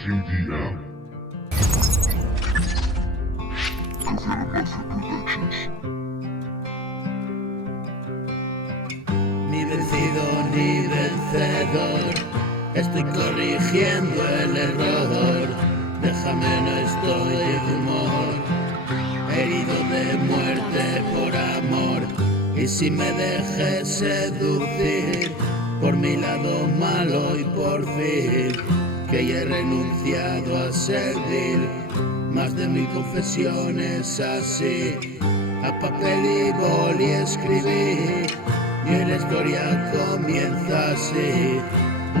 GDM. Ni vencido ni vencedor, estoy corrigiendo el error. Déjame, no estoy de humor, herido de muerte por amor. Y si me dejes seducir por mi lado malo y por fin, que ya he renunciado a servir más de 1000 confesiones así. A papel y boli escribí y la historia comienza así.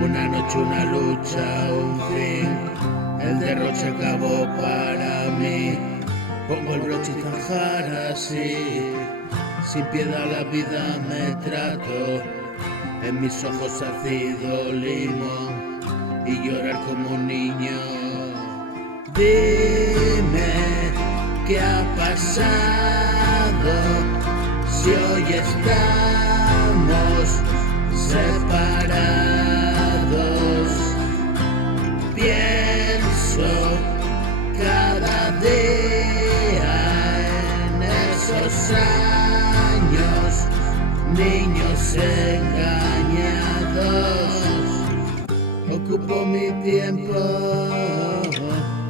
Una noche, una lucha, un fin, el derroche acabó para mí. Pongo el broche y zanjar así, sin piedad la vida me trato. En mis ojos ácido limón y llorar como un niño. Dime qué ha pasado, si hoy estamos separados. Pienso cada día en esos años, niños engañados. Ocupo mi tiempo,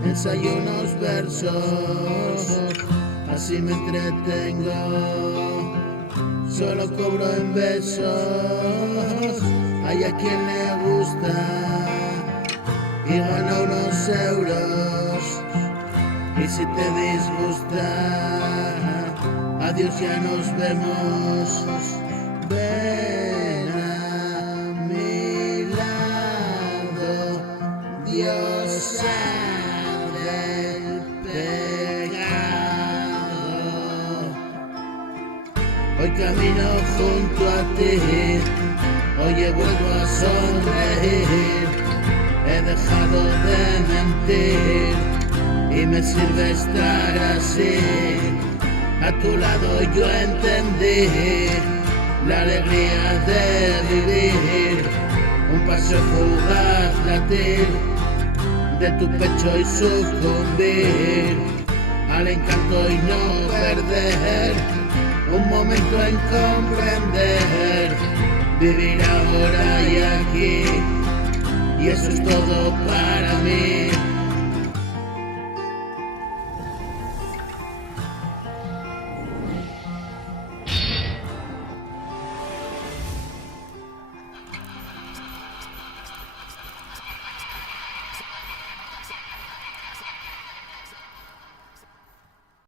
ensayo unos versos, así me entretengo, solo cobro en besos. Hay a quien le gusta y gana unos euros, y si te disgusta, adiós, ya nos vemos. Ven a mi lado, Dios del pecado. Hoy camino junto a ti, hoy he vuelto a sonreír. He dejado de mentir y me sirve estar así. A tu lado yo entendí la alegría de vivir, un paseo fugaz latir de tu pecho y sucumbir al encanto y no perder un momento en comprender, vivir ahora y aquí, y eso es todo para mí.